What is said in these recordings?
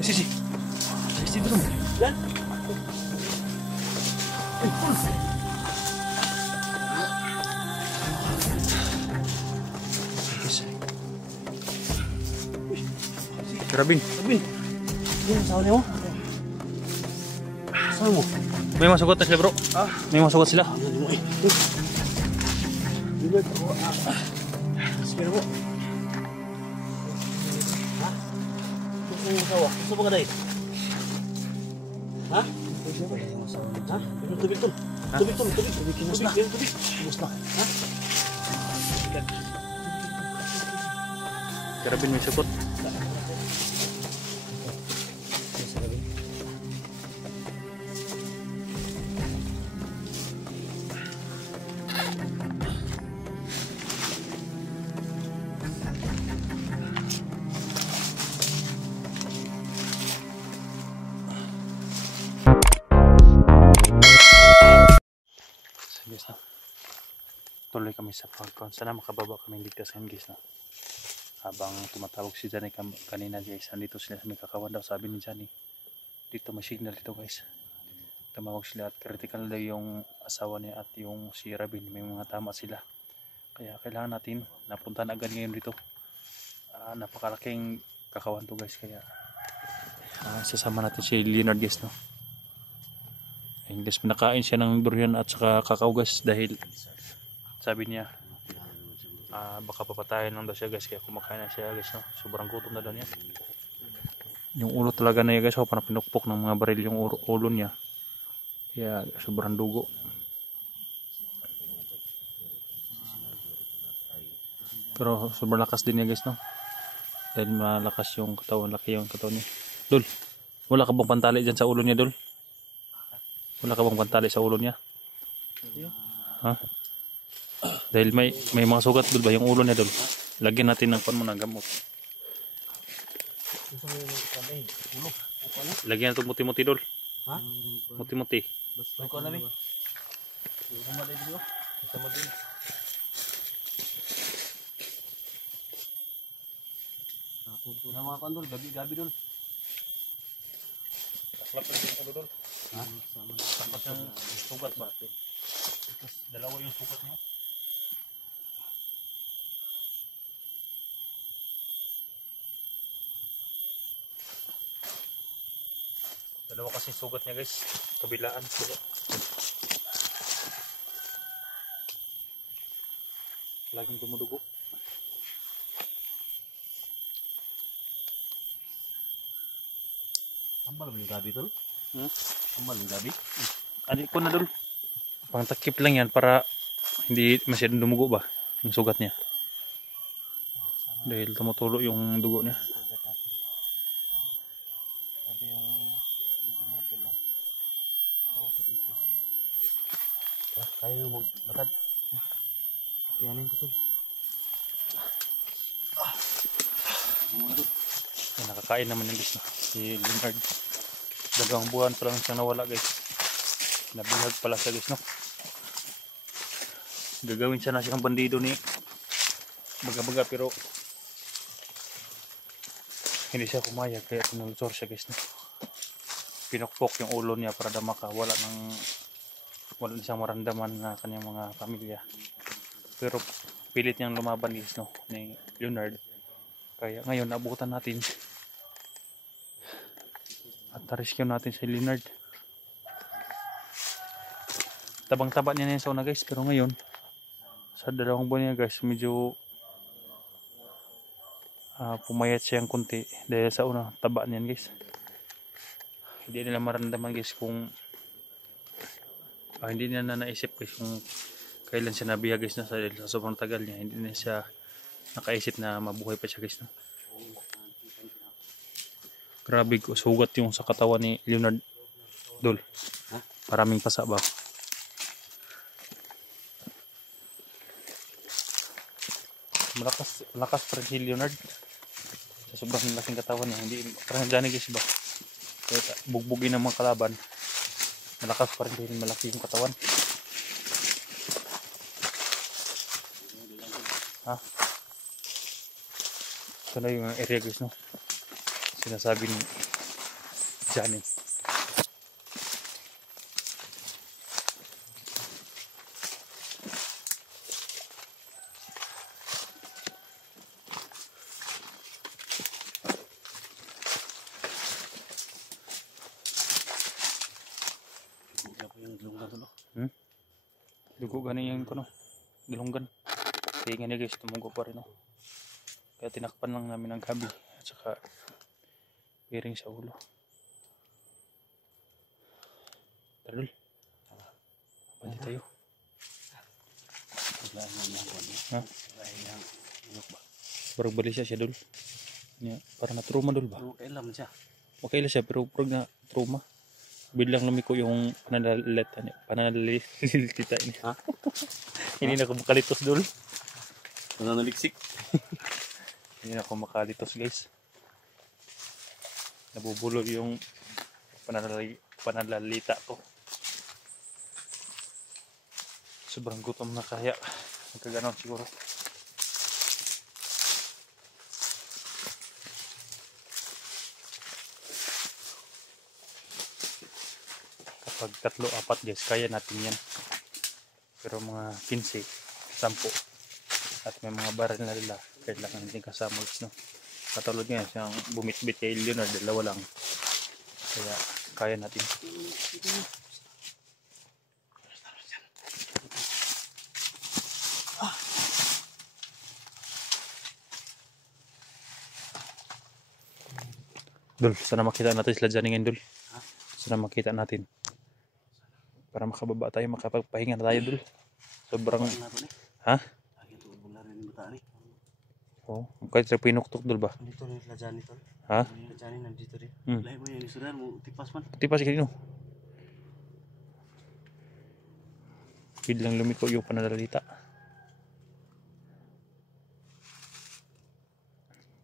Sisi. Sisi dulu. Yan. Rabin. Rabin. Yan, saan mo? Saan mo? May masugot na sila bro. May masugot sila. Sige mo. Ha? Gusto mo ka dahil? Ha? Ha? Tubig tol. Tubig. Kimus na. Ha? Rabin may sugot. Guys, no? Tuloy kami sa pagkon. Sana makababa kami ligtas ngayon guys, no? Habang tumatawag si Johnny kanina guys, nandito sila sa may kakawan daw, sabi ni Johnny. Dito may signal dito guys. Tumawag sila at critical daw yung asawa niya at yung si Rabin, may mga tama sila. Kaya kailangan natin napuntahan agad ngayon dito. Napakalaking kakawan to guys, kaya sasama natin si Leonard guys, no? Guys, nakain siya ng durian at saka kakao guys, dahil sabi niya baka papatayin lang daw siya guys, kaya kumakain na siya guys, no? Sobrang gutom na daw niya. Yung ulo talaga na niya guys, parang pinukpok ng mga baril yung ulo niya, kaya sobrang dugo. Pero sobrang lakas din niya guys, no? Dahil malakas yung katawan, laki yung katawan niya. Dol, wala ka bang pantali dyan sa ulo niya, Dol? Wala ka bang pantali sa ulo niya? Ha? Dahil may mga sugat Dol ba yung ulo niya, Dol? Lagyan natin ng pan mo ng gamot. Lagyan natin muti-muti, Dol. Ha? Muti-muti. Basta ko na mi. Sama din dito. Sama din. Na mga kandol, gabi Dol. Lakas yung Dol. Ha? Lakas yung sugat ba? Dalawa yung sugat niya. Dalawa kasi sugat niya guys, kabilaan sugat. Laging dumudugo. Ambal yung gabi Dol. Ambal yung gabi. Adik ko na Dol. Pang takip lang yan para hindi masyadong dumugo ba yung sugat niya. Dahil tumutulo yung dugo niya. Sabi yung dugo mo Dol. Ito dito. Kaya mo maglakad. Kayanin ko Dol. Nakakain naman yung guys, no? Si Leonard. 2 buwan pa lang siyang nawala guys. Nabihag pala siya guys, no? Gagawin siya na siyang bandido ni baga-baga, pero hindi siya pumayag, kaya tinulsor siya guys, no? Pinukpok yung ulo niya para damaka, wala na siyang maramdaman na kanyang mga pamilya, pero pilit niyang lumaban guys, no? Ni Leonard. Kaya ngayon naabutan natin at rescue natin si Leonard. Tabang-taba niya na yung sauna guys, pero ngayon sa 2 buwan niya guys, medyo pumayat siyang kunti dahil sa una taba niyan guys. Hindi nila maramdaman guys kung hindi niya na naisip guys kung kailan siya nabihag guys, na sa sobrang tagal niya, hindi na siya nakaisip na mabuhay pa siya guys, no? Grabe ko sugat yung sa katawan ni Leonard Dol. Maraming pasa ba? Malakas pa rin si Leonard sa sobrang laking katawan niya. Hindi parang Johnny guys ba? Kaya bugbugin ng mga kalaban, malakas pa rin dahil malaki yung katawan. Ha? Ito na yung area guys, no? sinasabi ni Johnny. Yung lungga doon. Dugo ganing yung kuno. Dalunggan. Kaya nga guys, tumugo pa rin. Kaya tinakpan lang namin ang gabi. At saka piring sa ulo. Tara, Dol. Balik tayo. Ha? Parang balik siya, Dol. Parang na-trauma, Dol ba? Kailan siya? Okay lang siya, pero parang na-trauma. Biglang lumiko yung pananalit kita ini. Ha? Hindi na ako makalitos, Dol. Nananaliksik. Hindi na ako makalitos, guys. Nabubulol yung pananalita ko. Sobrang gutom na kaya. Magkaganon siguro. Kapag 3-4 guys, kaya natin yan. Pero mga 15, 10 at may mga baril na nila, kailangan natin kasama guys, no? Katulad nga siyang bumit-bit kay Leonard, 2 lang. Kaya kaya natin. Dul, sana makita natin sila dyan ngayon, Dul. Sana makita natin. Para makababa tayo, makapagpahinga na tayo, Dul. Sobrang... Ha? Oo. Kahit sa pinuktok, Dul ba? Dito rin sila dyan ito. Ha? Dyan nandito rin. Hmm. Lahi mo yung isudan mo, tipas man. Tipas kanino? Biglang lumiko yung pananalita.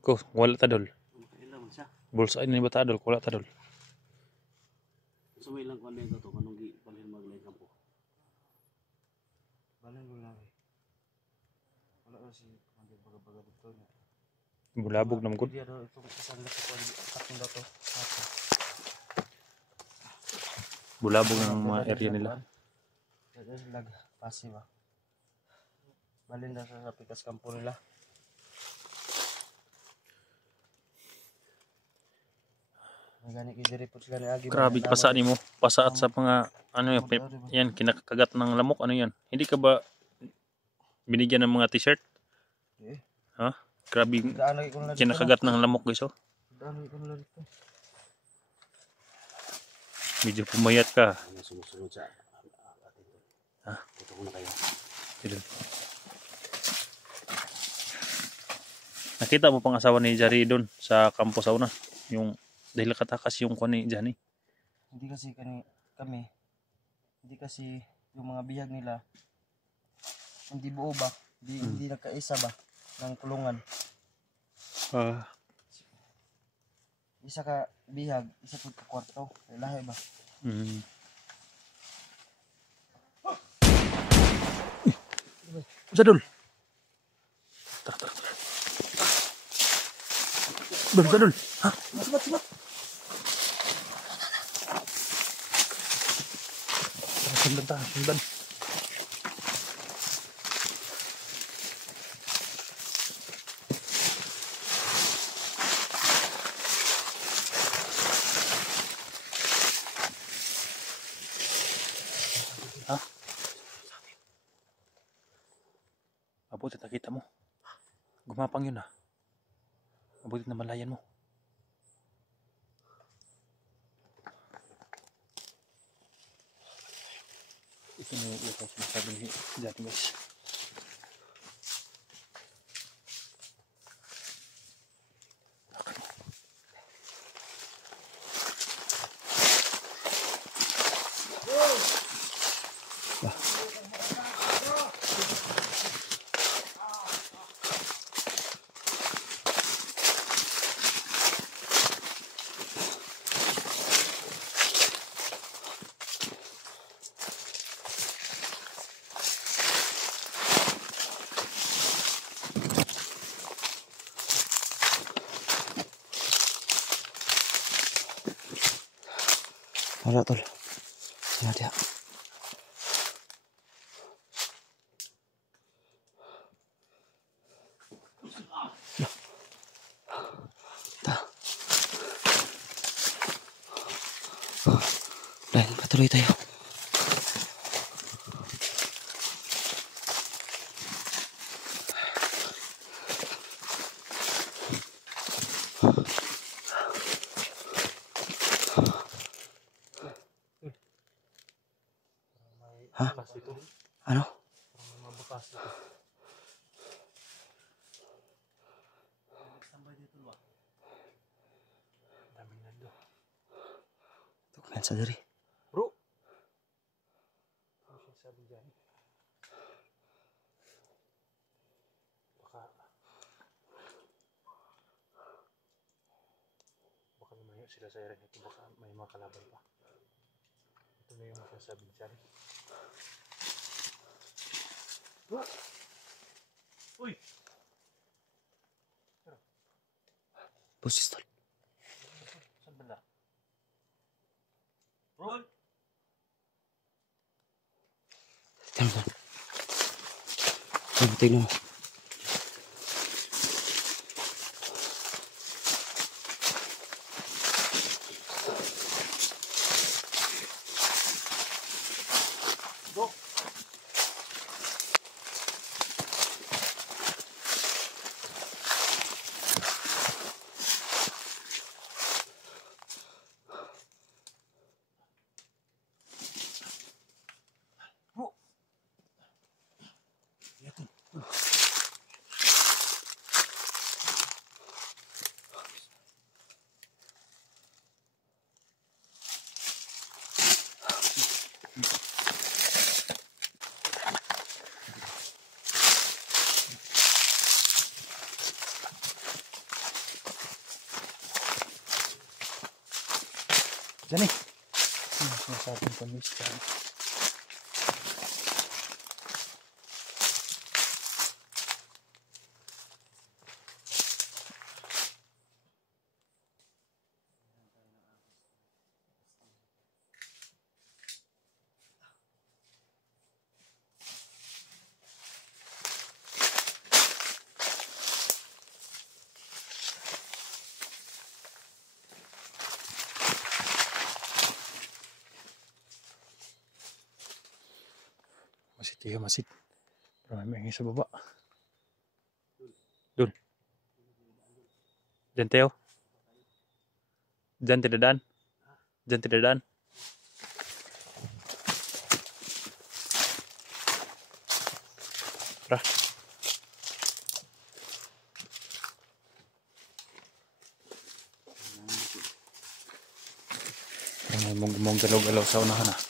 Ko, wala ta, Dul. Kailan man siya. Bulsa ini ba ta, Dul? Wala ta, Dul. So may lang kung ano ito, kanong palhin maglay kampo. Balan mo lang. Wala na si baga-baga dito niya. Bulabog naman, Gud. Hindi daw itong isang lato ko, akin daw to. Bulabog ng mga area nila. Ito lag, pasi ba? Balin daw sa pikas kampo nila. Nagani kay diri pud sila ni Agi. Grabe pasa ni mo. Pasaat sa mga ano yan, kinakagat ng lamok, ano yan? Hindi ka ba binigyan ng mga t-shirt? Ha? Grabe kinakagat ng lamok, guys, oh. Medyo pumayat ka. Sumusunod sa atin. Ha? Ito ko na kayo. Nakita mo pang asawa ni Jari doon sa kampo sa una, yung dahil katakas yung kuha ni Johnny. Hindi kasi kami, hindi kasi yung mga bihag nila, hindi buo ba? Hindi nagkaisa ba ng kulungan? Isa ka bihag, isa po ka kwarto, lahi ba? Usa, Dul. Tara. Dul. Ha? Sibat. Sundan. Ha? Abuti nakita mo. Gumapang yun, ha. Abuti na malayan mo. Ito na yung sinasabi ni Johnny, guys. Wala tol. Wala dia. Ta. Dan patuloy tayo. Ha? Ano? Tukunan sa diri. Bro. Ano siya sabi dyan? Baka lumayo sila sa area nito. Baka may mga kalaban pa. Ito na yung masasabi dyan. Bro! Uy! Busis tol. Saan banda? Bro! Tingnan mo. Tingnan mo. Bro! Bro! Diyan eh. Ano sinasabing kamis dyan? Masit tayo, masit. Pero may maingay sa baba. Dun. Diyan tayo. Diyan tidadaan. Diyan tidadaan. Tara. May mong galaw-galaw sa unahan ah.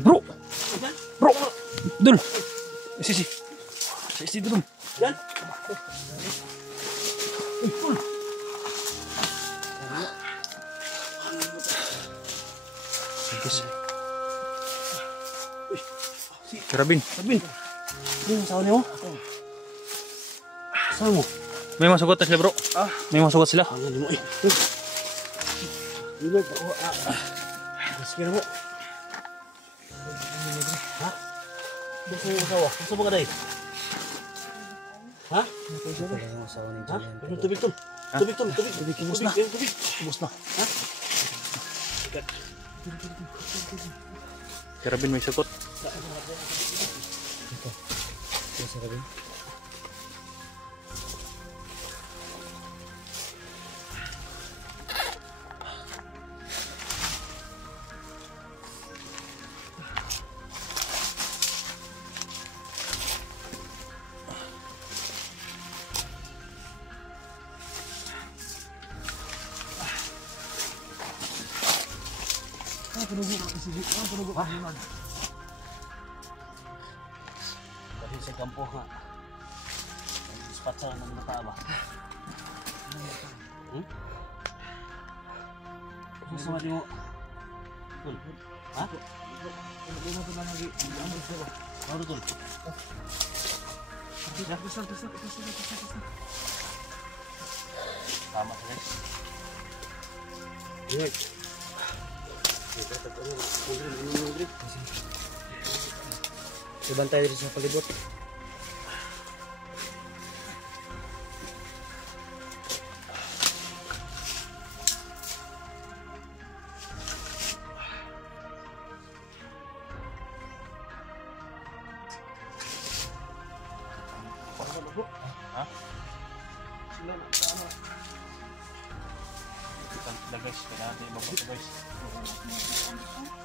Bro. Bro. Dul. Sisi. Sisi dul. Yan. Guys. Karabin. Sabin. Yung sawa niyo? Sawa mo? May mga sugat na sila bro. May mga sugat sila. Ano mo eh? Libat ako. Sige na mo. Ha? Gusto mo sawa? Gusto mo ka dahi? Ha? Ha? Tubig tol. Tubig tol. Tubig. Ubus na. Tubig. Ubus na. Ha? Karabin may sugat. Dahil sa kampo ha. Ispat sa ng mata ba? Gusto mo din mo? Tol. Ha? Ano tol? Tama sa guys. Yes. Ibantay rin sa palibot. Ha? Sila guys, kailangan natin ibaba ito guys.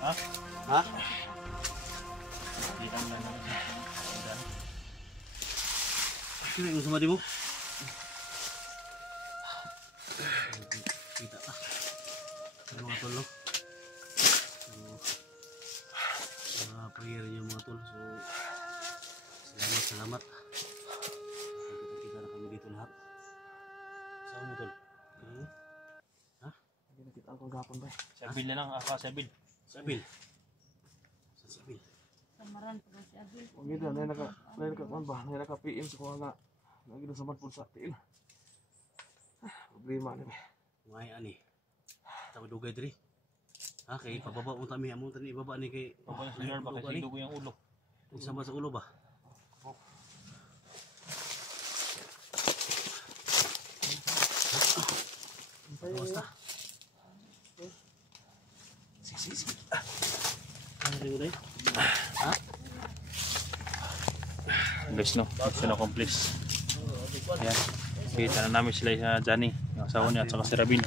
Ha? Ha? Hindi lang lang. Sino yung sumadi mo? Kita ah. Ano mga tol no? So, mga prayer niyo mga tol. So, salamat. Kita na kami dito lahat. Saan mo tol? Okay. Ha? Hindi nakita ako gapon ba? Sabil na lang, Sabil. Sabil. Saan Sabil? Samaran po si Abil. Huwag ito, naka PM sa kuha nga. Lagi doon sa matpul sa atin. Problema na ba? Ngay ani. Tawa dugay diri. Ha kay pababa mo tami amo tani ibaba ni kay Pabaya sa lugar ba kasi dugo yung ulo. Isama sa ulo ba? Basta. Sige. Ano rin ulit? Ha? Guys no, mission accomplished. Ayan. Kita na namin sila sa Johnny, yung asawa niya at saka si Rabin.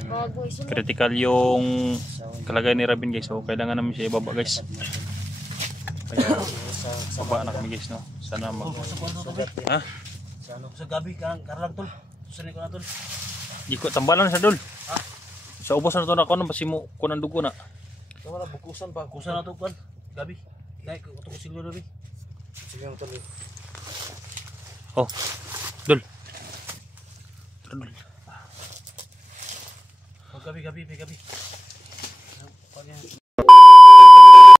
Critical yung kalagayan ni Rabin guys. So kailangan namin siya ibaba guys. Kaya baba na kami guys no. Sana mag... Ha? Sa gabi karang tol. Susunod ko na tol. Iko tambalan sa dul. Ha? Sa ubos na to na kuno basi mo kunan dugo na. Wala, bukusan pa. Kusa na to kan. Gabi. Naik ko to kusin ko gabi. Sige ang tuloy. Oh. Dul. Tara, dul. Gabi.